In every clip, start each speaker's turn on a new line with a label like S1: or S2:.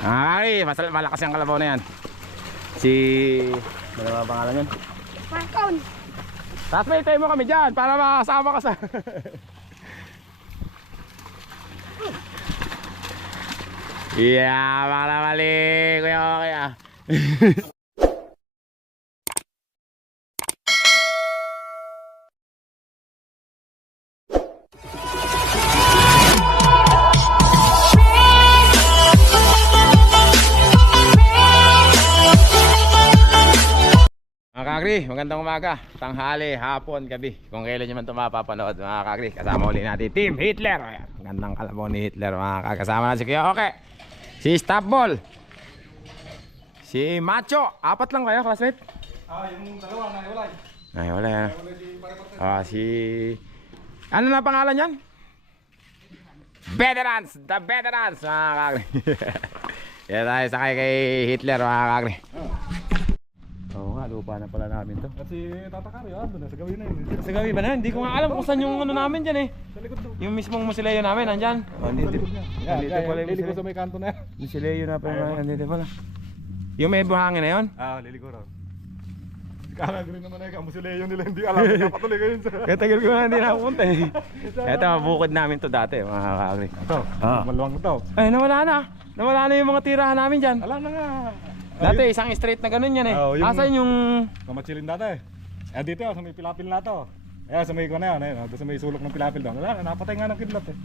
S1: Ay, malakas yung kalabaw na yan. Si... Ano ba pangalan yun?
S2: Falcon.
S1: Tapos may tayo mo kami dyan para makasama ka sa... yeah, mga mali. Kuya, kuya. kakri, magandang umaga, tanghali, hapon, gabi Kung kailan nyo man ito mapapanood mga kakri Kasama ulit natin Team Hitler Ayan, Magandang kalabaw ni Hitler mga kakri Kasama na si Kuya Oke Si Stopball Si Macho Apat lang kayo, classmate?
S3: Ah, yung dalawa na wala.
S1: Ay, wala yan Ah, si... Ano na pangalan yan? Veterans! The Veterans mga kakri Yan tayo sakay kay Hitler mga kakri Oo nga, lupa na pala namin to
S3: At si Tata Kari, ah, doon na sa gawin na yun.
S1: Sa gabi ba na? Hindi ko nga alam kung saan yung ano namin dyan eh.
S3: Sa likod doon.
S1: Yung mismong musileo namin, nandyan. Oh,
S3: Sa
S1: dito,
S3: likod niya. Yan,
S1: dito
S3: yan,
S1: pala yung
S3: Liligo sa may kanto na yan.
S1: Musileo na pala, nandito pala. Yung may buhangin na yun?
S3: Ah, liligo raw. Kala ko rin naman ay kamusileyo nila, hindi alam. Napatuloy ko yun sa...
S1: Kaya tagal ko na hindi nakapunta eh. Ito, bukod namin to dati, mga kakagri.
S3: Ito,
S1: Ah.
S3: maluwang ito.
S1: Ay, nawala na. Nawala na yung mga tirahan namin dyan.
S3: Alam na nga.
S1: Dati, isang straight na ganun yan eh.
S3: Oh, yung-
S1: Asan yung...
S3: Kamatsilin dati. Eh, dito sa may pilapil na to. Eh, sa may ko na yun, eh, doon sa may sulok ng pilapil doon. Wala, napatay nga ng kidlat eh.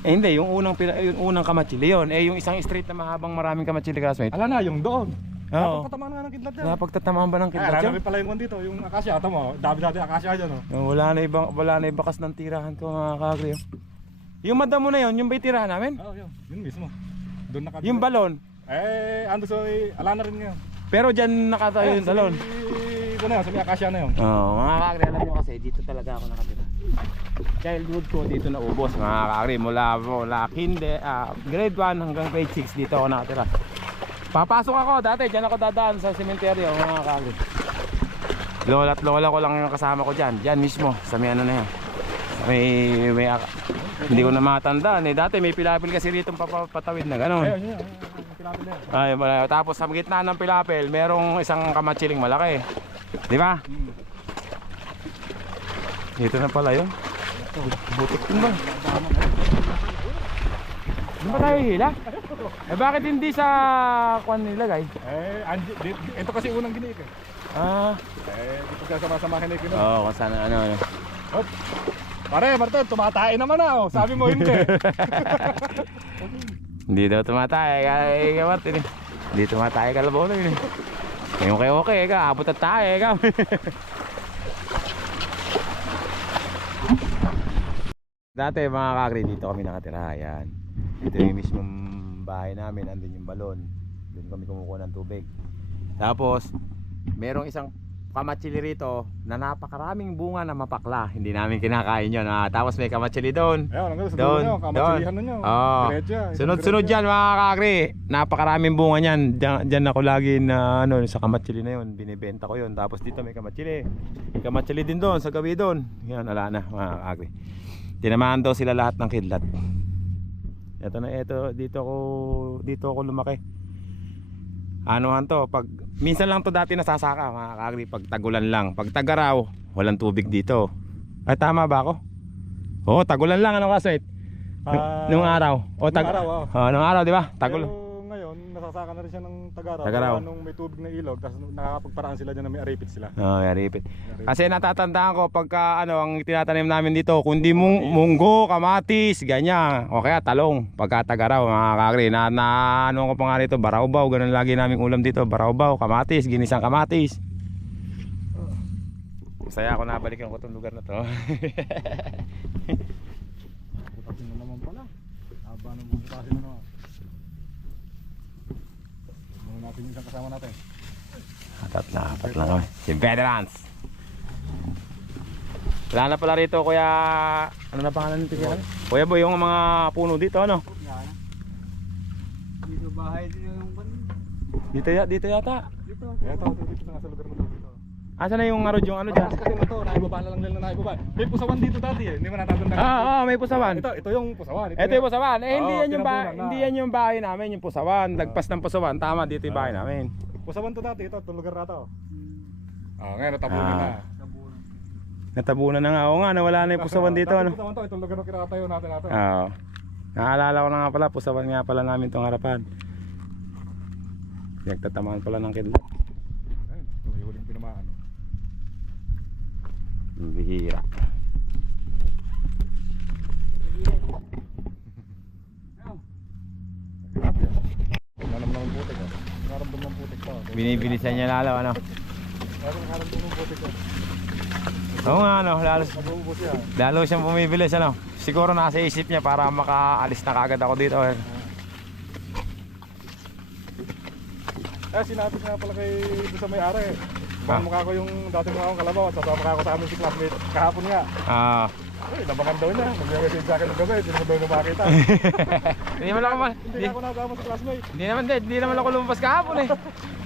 S1: Eh hindi, yung unang, pila- yung unang kamatsili yun. Eh, yung isang straight na mahabang maraming kamatsili classmate.
S3: Alam na, yung doon.
S1: Oo.
S3: Napatamaan nga ng kidlat yan.
S1: Napagtatamaan ba ng
S3: Eh,
S1: kidlat
S3: alam
S1: yun?
S3: rin pala yung one dito, yung akasya. Ito mo, dami-dami akasya dyan oh.
S1: Oh, Wala na ibang wala na ibakas ng tirahan ko mga kakagri. oh. Yung madam mo na yun, yung ba'y tirahan namin?
S3: Oo, yun. Yun mismo. Doon nakadila.
S1: Yung balon.
S3: Eh, ando sa may, ala na rin ngayon.
S1: Pero dyan nakatayo yung balon.
S3: Ito na yun, sa may akasya na yun.
S1: Oo, oh, mga kakagri, alam nyo kasi dito talaga ako nakatira. Childhood ko dito na ubos mga kakagri. Mula, mula kinde, ah, grade 1 hanggang grade 6 dito ako nakatira. Papasok ako dati, dyan ako dadaan sa sementeryo mga kakagri. Lola at lola ko lang yung kasama ko dyan. Dyan mismo, sa may ano na yan. Sa may, may, ak- hindi ko na matandaan eh. Dati may pilapil kasi rito papatawid na gano'n.
S3: Ayun, yun, yun, yung pilapil.
S1: Ay, wala. Tapos sa gitna ng pilapil, merong isang kamatsiling malaki. Di ba?
S3: Hmm.
S1: Dito na pala yun. Butik din ba? Doon ba tayo hila? Eh bakit hindi sa kwan nilagay?
S3: Eh, andi, di, di- ito kasi unang ginik eh.
S1: Ah,
S3: Eh, dito siya sama-sama kinik yun.
S1: oo, oh, kung saan ano. ano.
S3: Hop. Pare, Martin, tumatay naman na oh. Sabi mo hindi.
S1: Hindi daw tumatay, kay kay Martin eh. Hindi tumatay kalabaw na yun eh. Yung kay okay ka, abot at tayo ka. Dati mga kakri, dito kami nakatira. Yan. Ito yung mismong bahay namin. Andun yung balon. Doon kami kumukuha ng tubig. Tapos, merong isang kamatsili rito na napakaraming bunga na mapakla. Hindi namin kinakain yun. Ah, tapos may kamatsili doon.
S3: Ayun, hanggang sa
S1: Doon,
S3: nyo, kamatsilihan
S1: doon.
S3: isang
S1: Sunod-sunod
S3: diretso.
S1: yan mga kakri. Napakaraming bunga niyan. Diyan, diyan ako lagi na ano, sa kamatsili na yun. Binibenta ko yun. Tapos dito may kamatsili. May kamatsili din doon sa gabi doon. Yan, wala na mga kakri. Tinamaan daw sila lahat ng kidlat. Ito na ito. Dito ako, dito ako lumaki. Anuhan to, pag minsan lang to dati nasasaka mga kakri pag tagulan lang. Pag tagaraw, walang tubig dito. Ay tama ba ako? Oo, tagulan lang ano kasi.
S3: Ah,
S1: nung araw. O tag
S3: nung araw, oo.
S1: Oh, nung araw, di ba? Tagul.
S3: Pero ngayon, nasasaka na rin siya ng tagaraw.
S1: Tagaraw.
S3: Kaya Nung may tubig na ilog, tapos nakakapagparaan sila dyan na may aripit sila.
S1: Oh, yeah, repeat.
S3: May aripit.
S1: Kasi natatandaan ko pagka ano ang tinatanim namin dito, kundi mung munggo, kamatis, ganyan. O kaya talong, pagka tagaraw mga kakri. Na, na ano ko pa nga rito, baraubaw, ganun lagi naming ulam dito, baraubaw, kamatis, ginisang kamatis. Saya ako nabalikan ko tong lugar na to.
S3: Butasin na naman pala. Haba ng butasin na naman. Muna natin yung isang kasama natin.
S1: Apat na, apat lang kami. Si Veterans. Wala na pala rito, kuya... Ano na pangalan nito kuya? Kuya Boy, yung mga puno dito, ano?
S2: Dito bahay din yung ban.
S1: Dito, ya, dito yata.
S3: Dito. Eto, dito, dito na sa lugar mo to, dito.
S1: Asa na yung arod yung ano dyan?
S3: Kasi mo to, naibaba na lang nila naibaba. May pusawan dito dati eh, hindi mo natatanda.
S1: Ah, ah, may pusawan.
S3: Ito, ito yung pusawan.
S1: Ito yung pusawan. Eh, hindi
S3: Oo,
S1: yan yung bahay,
S3: na.
S1: hindi yan yung bahay namin, yung pusawan. Lagpas ng pusawan. Tama, dito yung bahay namin.
S3: Pusawan to dati, ito, itong lugar na to. Oh, ngayon natabunan
S1: Ah.
S3: na.
S1: Natabunan na nga. Oo nga, nawala na yung pusawan dito.
S3: Dati
S1: Ano?
S3: Pusawan to, itong lugar na kinakatayo natin natin.
S1: Oo. Naalala ko na nga pala, pusawan nga pala namin tong harapan. Nagtatamaan pala ng kidlat.
S3: Ayun, may huling pinamaan. oh.
S1: Ang Bihira.
S3: Grabe yan. Naramdaman ng putik oh. Naramdaman ng putik to.
S1: Binibilisan niya lalo, ano? Oo nga, ano, lalo, lalo siyang bumibilis, ano? Siguro nasa isip niya para makaalis na kagad ako dito. Eh.
S3: Eh, sinabi nga pala kay sa may-ari.
S1: Ah.
S3: Baka mukha ko yung dati mukha kong kalabaw at sasama ako sa amin si classmate kahapon nga.
S1: Ah.
S3: Eh, nabangan daw niya. Mag-message sa akin ng gabi. Hindi naman daw niya makita.
S1: Hindi naman ako, ma-
S3: Hindi ako nakasama sa classmate.
S1: hindi naman, hindi, hindi naman ako lumabas kahapon eh.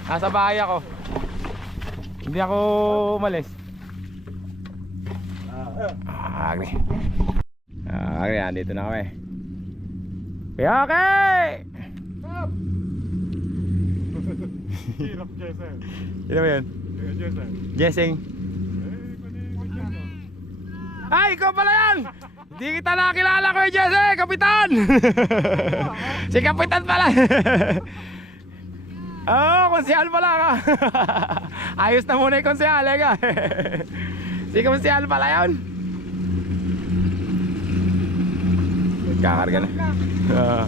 S1: Nasa bahay ako. Hindi ako umalis. Ah, agri. Ah, agri, andito na kami. Kaya okay!
S3: Hirap, Jessel.
S1: Sino ba yun? Jessing. Ay, ikaw pala yan! Hindi kita nakilala ko yung Jesse, kapitan! si kapitan pala! Oh, konsyal pala ka! Ayos na muna yung konsyal, eh ka! si konsyal pala yun! Kakarga na. Ah.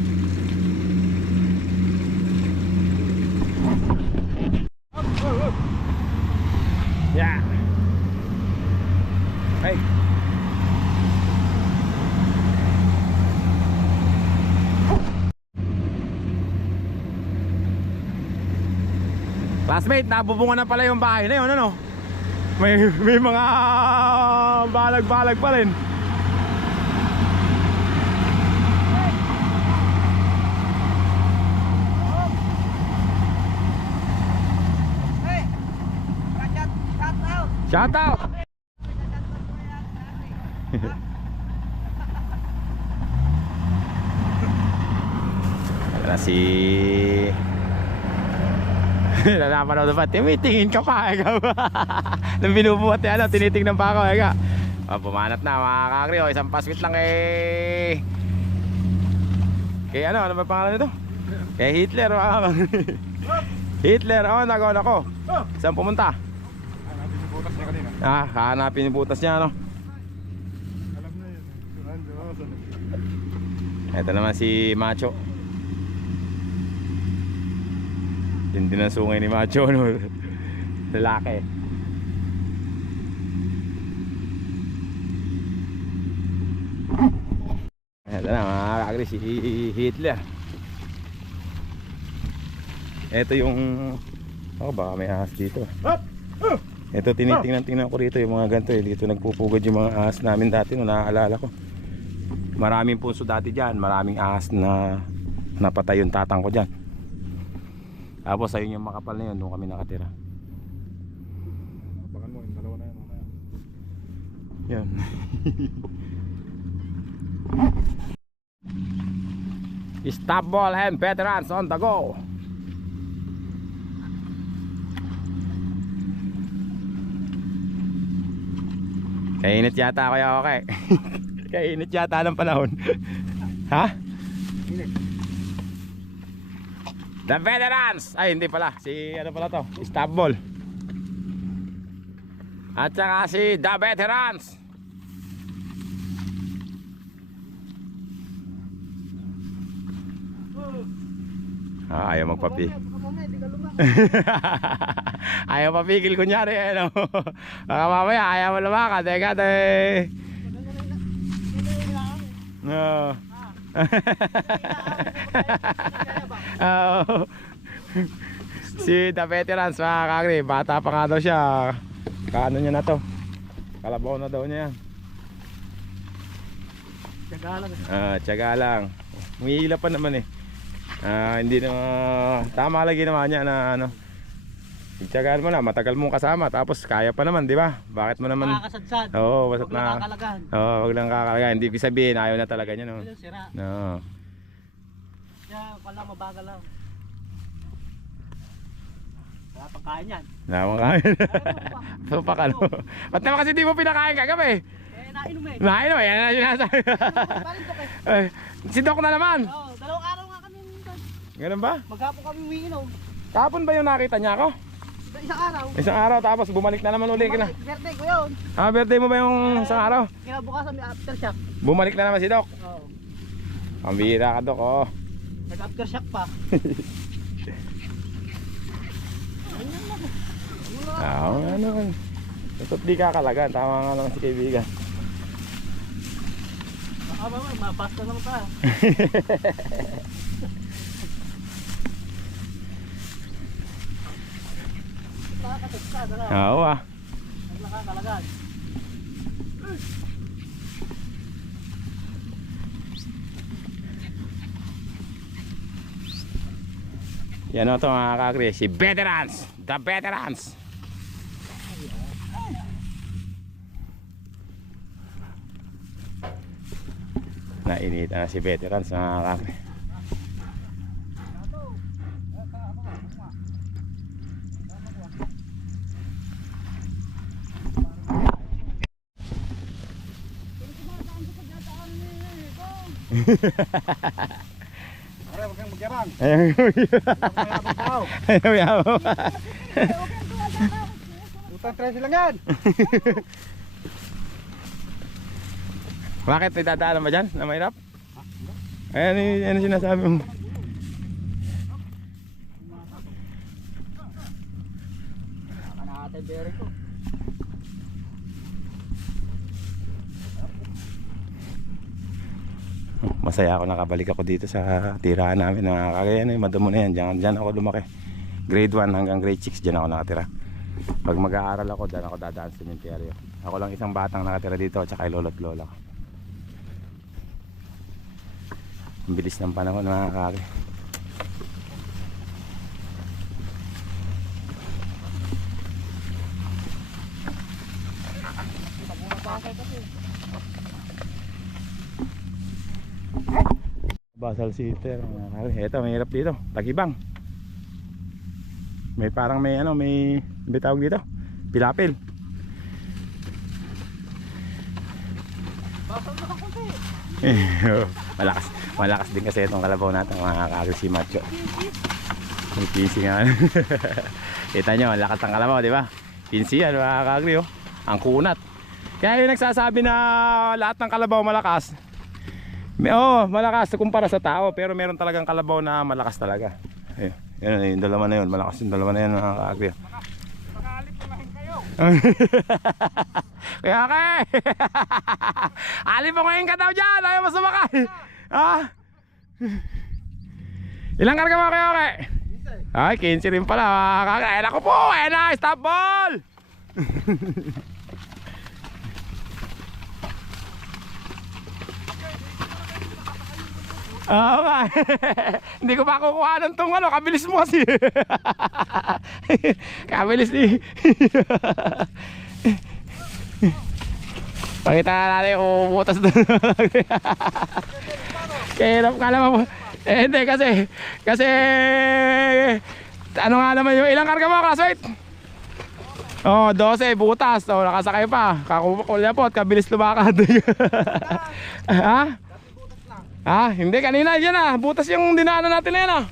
S1: Yeah! Hey! Classmate, nabubunga na pala yung bahay na yun, ano? May, may mga balag-balag pa rin. Shout out! Wala si... Napanood pa, tumitingin ka pa, ikaw. Nung binubuhat niya, ano, tinitingnan pa ako, eka. Oh, pumanat na, mga kakri, oh, isang paswit lang eh. Kay ano, ano ba pangalan nito? Kay Hitler, mga Hitler, oh, nagawa ako. Saan pumunta?
S3: Ah, butas niya kanina.
S1: Ah, hahanapin yung butas niya, ano?
S3: Alam na yun.
S1: Ito naman si Macho. Hindi na sungay ni Macho, no? Lalaki. Ito na, mga kakri, si Hitler. Ito yung... Oh, baka may ahas dito.
S3: Hop! Oh!
S1: Ito tinitingnan-tingnan ko rito yung mga ganito eh. Dito nagpupugod yung mga ahas namin dati no naaalala ko. Maraming punso dati diyan, maraming ahas na napatay yung tatang ko diyan. Tapos ayun yung makapal na yun, doon kami nakatira.
S3: Abangan mo, yung dalawa na yun. mamaya.
S1: Yan. Stop ball and veterans on the go. Kainit yata kaya okay. Kainit yata ng panahon. ha? The veterans! Ay, hindi pala. Si ano pala to? Ball. At saka si The Veterans. Ah, ayaw magpapi. ayaw papigil kunyari eh, no? Baka mamaya ayaw mo lumakad. Teka, te. No. Oo. si The Veterans, mga kakri, bata pa nga daw siya. Kaano niya na to? Kalabaw na daw niya yan. Ah, tiyaga lang. Umihila pa naman eh. Ah, hindi na tama lagi naman niya na ano. Itsagaan mo na, matagal mong kasama tapos kaya pa naman, di ba? Bakit mo naman
S2: Makakasadsad.
S1: Oo,
S2: Huwag lang
S1: na
S2: kakalagahan.
S1: Oo, wag lang kakalaga. Hindi ibig sabihin ayaw na talaga niya, no.
S2: Yun yung sira.
S1: No.
S2: Kaya wala mabagal lang. Wala pang kain yan.
S1: Naman kain. so pa ka, no. Ba't naman kasi di mo pinakain kagabi?
S2: Eh, nainom eh.
S1: Nain mo, yan na sinasabi.
S2: Parin to eh.
S1: Ay, si Doc na naman.
S2: Oo, dalawang araw.
S1: Ganun ba?
S2: Maghapon kami umiinom.
S1: Kapon ba yung nakita niya ako?
S2: Sa isang araw.
S1: Isang araw tapos bumalik na naman uli kina.
S2: Birthday ko yun.
S1: Ah, birthday mo ba yung isang araw?
S2: Kinabukasan may aftershock.
S1: Bumalik na naman si Doc.
S2: Oo.
S1: Pambihira ka Doc, oh.
S2: Nag-aftershock pa.
S1: Ah, Oo, ano. Ito't di kakalagan. Tama nga naman si kaibigan.
S2: Baka ba, mabasta naman pa. Nakakasadsad, ano?
S1: Oo ah. Yan o to mga kakri. Si Veterans. The Veterans. Nainitan na si Veterans mga kakri.
S3: Pare, huwag kang magyarang.
S1: Ayan.
S3: Mayabang tao.
S1: Ayaw yaw.
S3: Utang 13 lang yan.
S1: Bakit may dadaanan ba dyan na mahirap? Ayan ano sinasabi mo. Masaya ako nakabalik ako dito sa tirahan namin mga kagayan eh, madamo na yan, dyan, dyan ako lumaki. Grade 1 hanggang grade 6 dyan ako nakatira. Pag mag-aaral ako dyan ako dadaan sa cementerio ako lang isang batang nakatira dito at saka lolo at lola ko. Ang bilis ng panahon mga kagay Basal mga kagay eto mahirap dito. Tagibang. May parang may ano may may tawag dito. Pilapil. Malakas malakas din kasi itong kalabaw natin mga kakagay si Macho. May pinsi nga. Kita nyo ang lakas ng kalabaw di ba? Pinsi yan mga kakagay oh. Ang kunat. Kaya yung nagsasabi na lahat ng kalabaw malakas oh, malakas kumpara sa tao pero meron talagang kalabaw na malakas talaga ayun yun, yung dalawa na yun malakas yung dalawa na yun mga
S3: kayo.
S1: Kaya ka. Alip ako ngayon ka daw dyan. Ayaw mo sumakay. Ha? Ilang karga mo kayo kay? Ay, 15 rin pala. Kaya ako po. Ayan na, stop ball. Oo nga. Hindi ko pa kukuha ng tong ano. Kabilis mo kasi. Kabilis ni. Pakita natin kung umuutas doon. Kaya hirap ka naman. Eh hindi kasi, kasi, ano nga naman yung ilang karga mo classmate? Oh, 12 butas. Oh, nakasakay pa. Kakukulapot, kabilis lumakad. ha? Ah, hindi kanina yan ah. Butas yung dinaanan natin na yan ah.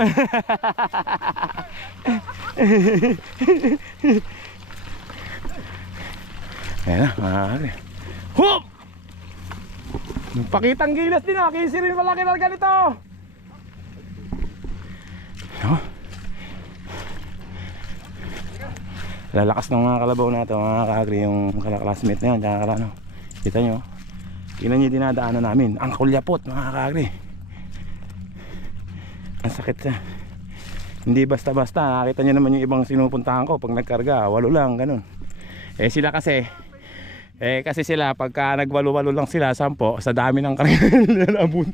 S1: Ayan na, mga kare. Hup! Pakitang gilas din ah. Kisi rin pala kinarga nito. No? Lalakas ng mga kalabaw natin mga kakri yung classmate na yan. Tsaka kalano. Kita nyo. Tingnan yung dinadaanan namin. Ang kulyapot mga kakri. Ang sakit sa. Hindi basta-basta. Nakita nyo naman yung ibang sinupuntahan ko pag nagkarga. Walo lang, ganun. Eh sila kasi eh kasi sila pagka nagwalo-walo lang sila sampo sa dami ng karga abot.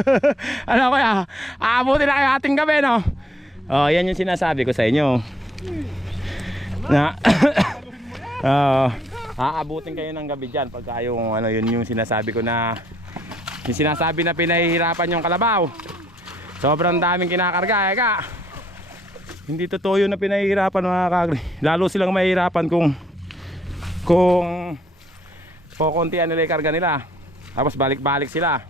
S1: ano kaya? Aabutin na kayo ating gabi no. Oh, yan yung sinasabi ko sa inyo. Na Oo. aabutin kayo ng gabi diyan pagka yung ano yun yung sinasabi ko na yung sinasabi na pinahihirapan yung kalabaw. Sobrang daming kinakarga, eh ka. Hindi totoo yun na pinahihirapan mga kagri. Lalo silang mahihirapan kung kung kukuntian nila yung karga nila. Tapos balik-balik sila.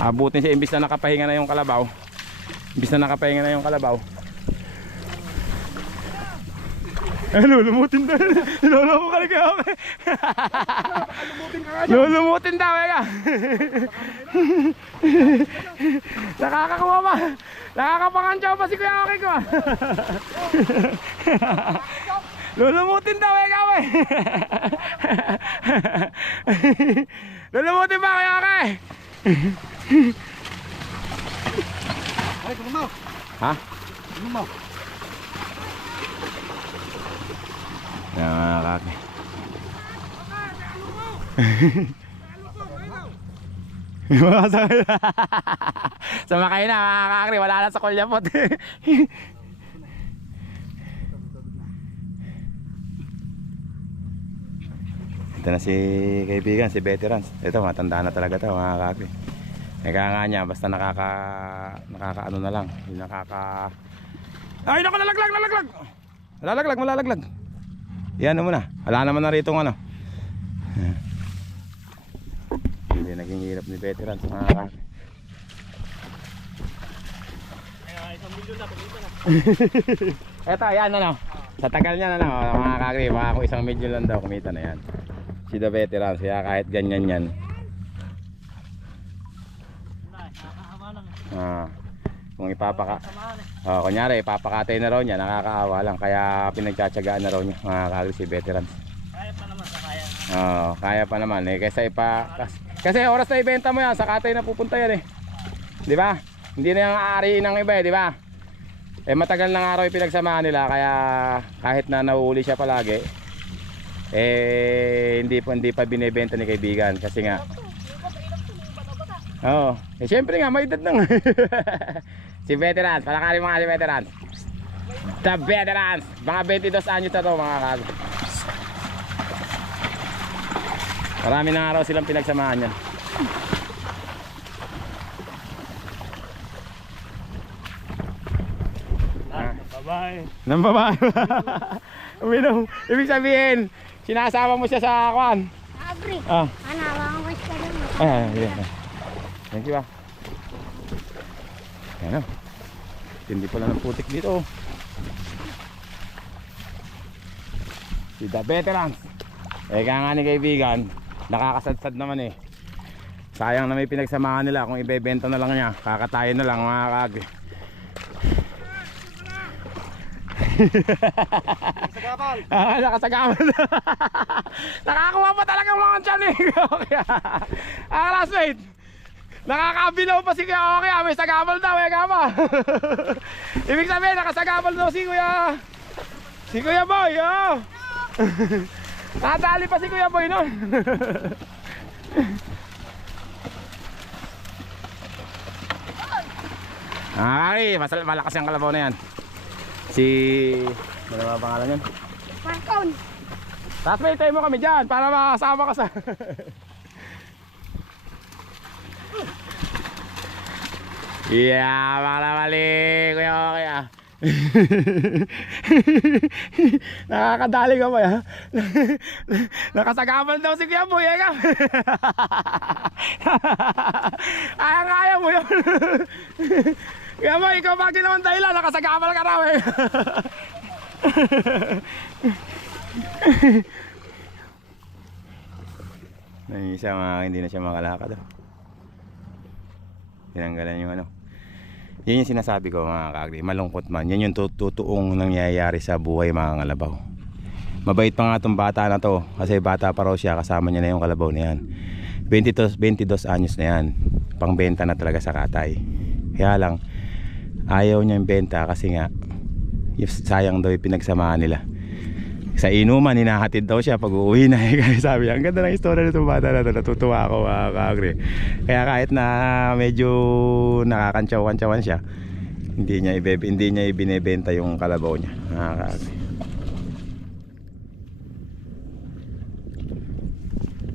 S1: Abutin siya imbis na nakapahinga na yung kalabaw. Imbis na nakapahinga na yung kalabaw. Ano, lumutin daw. Mo ka kaya okay. Lulumutin daw, eka. Nakakakuha pa. Nakakapanganchaw pa si Kuya Okay ko. Lulumutin daw, eka, we. Lulumutin ba, Kuya Okay?
S2: Ay, kumaw.
S1: Ha?
S2: Kumaw.
S1: Nakakaki. Sumakay na mga kakri, wala na sa kulyapot. Ito na si kaibigan, si veterans. Ito, matanda na talaga to mga kakri. Kaya nga niya, basta nakaka, nakakaano na lang. Yung nakaka... Ay, naku, lalaglag, lalaglag! Malalaglag, malalaglag. Yan mo na. Wala naman na rito ng ano. Yan. Hindi naging hirap ni veteran sa mga
S2: na.
S1: Eto, yan ano. Sa tagal niya ano, mga kakri, mga kung isang medyo lang daw kumita na yan. Si the veteran, siya kahit ganyan yan. Ah, kung ipapaka... Oh, kunyari, ipapakatay na raw niya, nakakaawa lang. Kaya pinagtsatsagaan na raw niya, mga kakri, si veterans.
S2: Kaya pa naman sa kaya.
S1: Oo, kaya pa naman eh. Kaysa ipa... Kasi, kasi oras na ibenta mo yan, sa katay na pupunta yan eh. Di ba? Hindi na yung aariin ng iba eh, di ba? Eh matagal ng araw yung pinagsamahan nila kaya kahit na nauuli siya palagi eh hindi pa hindi pa binebenta ni kaibigan kasi nga Oo. Eh syempre nga may edad nang. si veterans, palakarin mga si veterans. The veterans, mga 22 anyos na to mga kag. Marami na araw silang pinagsamahan yan.
S2: Bye-bye.
S1: Nang babae. Uminom. Ibig sabihin, sinasama mo siya sa kwan.
S4: Abri,
S1: Ah,
S4: ana wangas ka din.
S1: ah, yeah. Thank you ah. Yan ah. Hindi pala ng putik dito. Si The Veterans. Eh kaya nga ni kaibigan, nakakasadsad naman eh. Sayang na may pinagsamahan nila kung ibebenta na lang niya. Kakatayin na lang mga kag.
S2: Sagabal.
S1: Ah, nakasagaman na. Nakakuha pa talaga mga eh. Okay. Ah, classmate. Nakakabilaw pa si Kuya Okay. ah. May sagabal daw eh kama. Ibig sabihin nakasagabal daw si Kuya. Si Kuya Boy. Oh. Nakatali pa si Kuya Boy nun. Ay, masal malakas yung kalabaw na yan. Si... Ano ba pangalan yan?
S4: Marcon,
S1: Tapos may tayo mo kami dyan para makasama ka sa... yeah, baka mali. Kuya okay ah. Nakakadali ka ba ya? Nakasagapan daw si Kuya Boy eh ka. Kaya-kaya mo yun. Kuya Boy, ikaw ba ginawan dahilan? Nakasagapan ka raw eh. Nang isa mga hindi na siya makalakad. Oh. Tinanggalan yung ano. Yan yung sinasabi ko mga kagri. Malungkot man. Yan yung totoong nangyayari sa buhay mga kalabaw. Mabait pa nga tong bata na to. Kasi bata pa raw siya. Kasama niya na yung kalabaw na yan. 22, 22 anyos na yan. Pangbenta na talaga sa katay. Kaya lang, ayaw niya yung benta kasi nga, sayang daw yung pinagsamahan nila sa inuman, hinahatid daw siya pag uuwi na. Eh, sabi ang ganda ng istorya nito bata na to. Natutuwa ako mga kakri. Kaya kahit na medyo nakakantsaw-kantsawan siya, Hindi niya ibebe, hindi niya ibinebenta yung kalabaw niya. Nakaka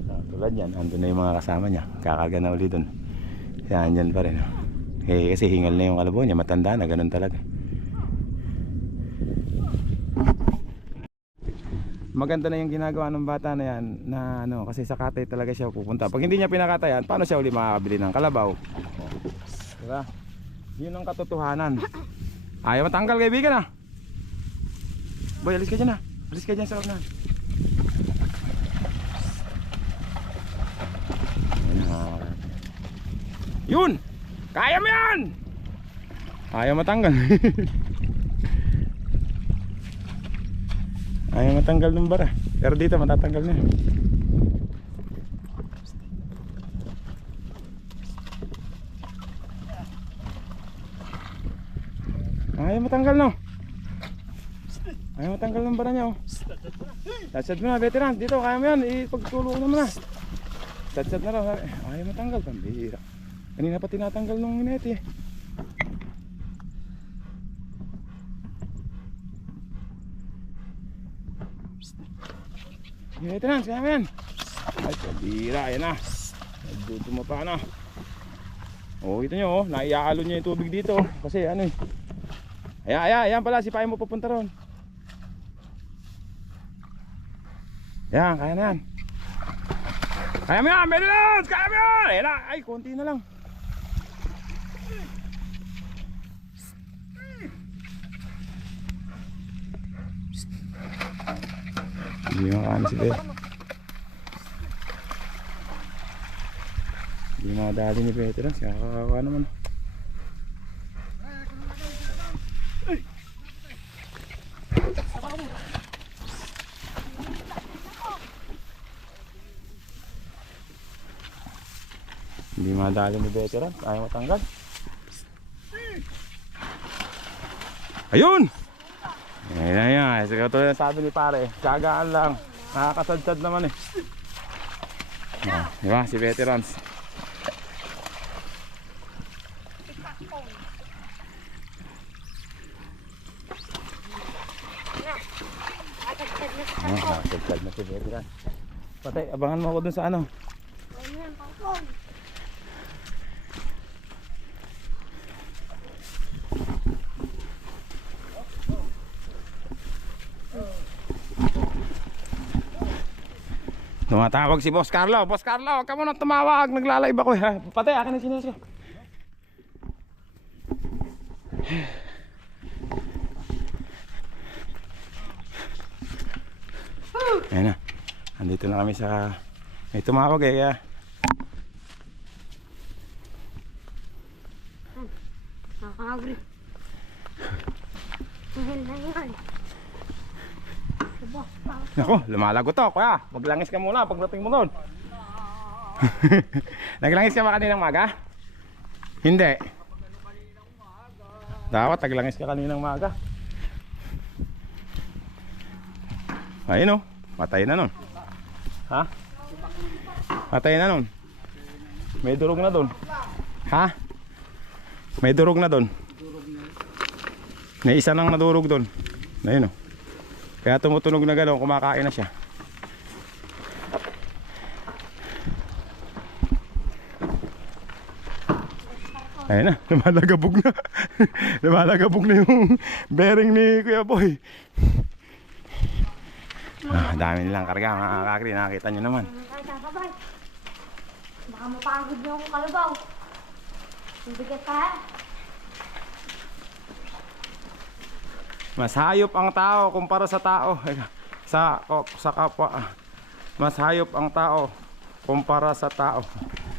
S1: Ah, tulad yan, andun na yung mga kasama niya. Kakarga na uli dun. Yan, dyan pa rin. oh. Eh, kasi hingal na yung kalabaw niya, matanda na, ganun talaga. Maganda na yung ginagawa ng bata na yan na ano kasi sa katay talaga siya pupunta. Pag hindi niya pinakatayan, paano siya uli makakabili ng kalabaw? Diba? Yun ang katotohanan. Ayaw matanggal kaibigan ah. Boy, alis ka dyan ah. Alis ka dyan sa na. Yun! Kaya mo yan! Ayaw matanggal. Ayaw matanggal ng bara. Pero dito matatanggal na yun. Ayaw matanggal no. Ayaw matanggal ng bara niya oh. Tatsad mo na veteran. Dito kaya mo yan. Ipagtulungan mo na. Tatsad na raw. Ayaw matanggal. Pambihira. Kanina pa tinatanggal nung minete eh. Veteran, kaya mo yan. Ay, pambihira. Ayan na. Nagduduma pa na. Oh, ito nyo oh. Naiaalon niya yung tubig dito. oh. Kasi ano eh. Ayan, ayan, ayan pala. Si Payo mo pupunta ron. Yan, kaya na yan. Kaya mo yan, Veterans! Kaya mo yan! Ayan na. Ay, konti na lang. Hindi makakaano si Beth. Hindi makadali ni Veterans. Kakakawa naman. Hindi madali ni veteran, ayaw matanggal. Ayun! Ayan, ayan. Sige, ito yung sabi ni pare. Kagaan lang. Nakakasadsad naman eh. Ah, di ba? Si veterans. Ah, nakasadsad na si veteran. Patay, abangan mo ako dun sa ano. Tumatawag si Boss Carlo. Boss Carlo, huwag ka muna tumawag. Naglalaiba ako eh. Patay, akin ang sinas ko. Ayan na. Andito na kami sa... May tumawag eh. Kaya...
S4: Nakakagri. Mahal na yan.
S1: Nako, lumalago to. Kuya, maglangis ka muna pagdating mo doon. Naglangis ka ba kaninang maga? Hindi. Dapat naglangis ka kaninang maga. Ayun oh, patay na nun. Ha? Patay na nun. May durog na doon. Ha? May durog na doon. May isa nang nadurog doon. Ayun oh. Kaya tumutunog na gano'n, kumakain na siya. Ayun na, lumalagabog na. lumalagabog na yung bearing ni Kuya Boy. Ah, dami nilang karga mga kakri, nakakita nyo naman.
S4: Baka mapagod niyo akong kalabaw. Ang bigat ka ha?
S1: Mas hayop ang tao kumpara sa tao. Sa sa kapwa. Mas hayop ang tao kumpara sa tao.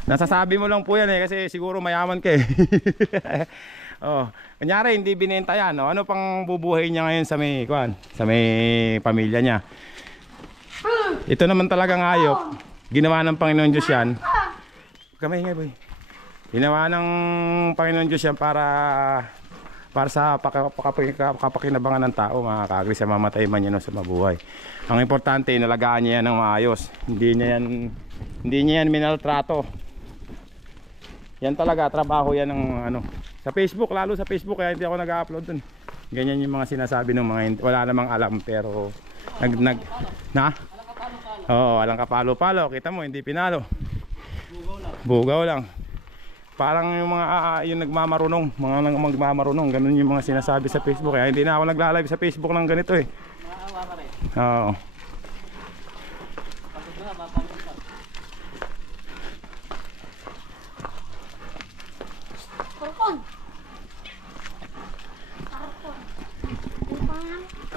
S1: Nasasabi mo lang po yan eh kasi siguro mayaman ka eh. oh, kunyari hindi binenta yan, no? Ano pang bubuhay niya ngayon sa may kuan, sa may pamilya niya? Ito naman talagang hayop. Ginawa ng Panginoon Diyos yan. Kamay nga boy. Ginawa ng Panginoon Diyos yan para para sa paka- paka- kapakinabangan ng tao mga kagri sa mamatay man yan o sa mabuhay ang importante inalagaan niya yan ng maayos hindi niya yan hindi niya yan minaltrato yan talaga trabaho yan ng ano Sa Facebook, lalo sa Facebook kaya hindi ako nag-upload dun. Ganyan yung mga sinasabi ng mga wala namang alam pero nag nag na? Oo, walang kapalo-palo. Kita mo, hindi pinalo. Bugaw lang. Parang yung mga ah, yung nagmamarunong, mga nang magmamarunong, ganun yung mga sinasabi sa Facebook. Kaya hindi na ako nagla-live sa Facebook ng ganito eh. Oo.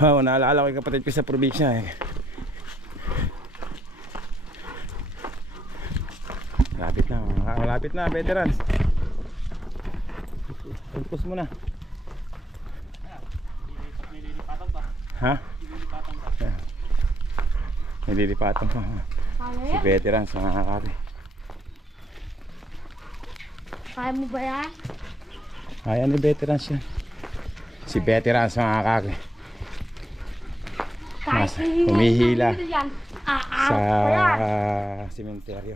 S1: Oo, naalala ko yung kapatid ko sa probinsya eh. Mga- malapit na, veterans. Tumpos mo na.
S2: May lilipatan pa.
S1: Ha?
S2: Lilipatan pa.
S1: Nililipatan pa. Si veterans, mga kakari.
S4: Kaya mo ba yan?
S1: Ayan ni veterans yan. Si veterans, mga.
S4: Kahit
S1: Mas- humihila. Sa
S4: Aarap pa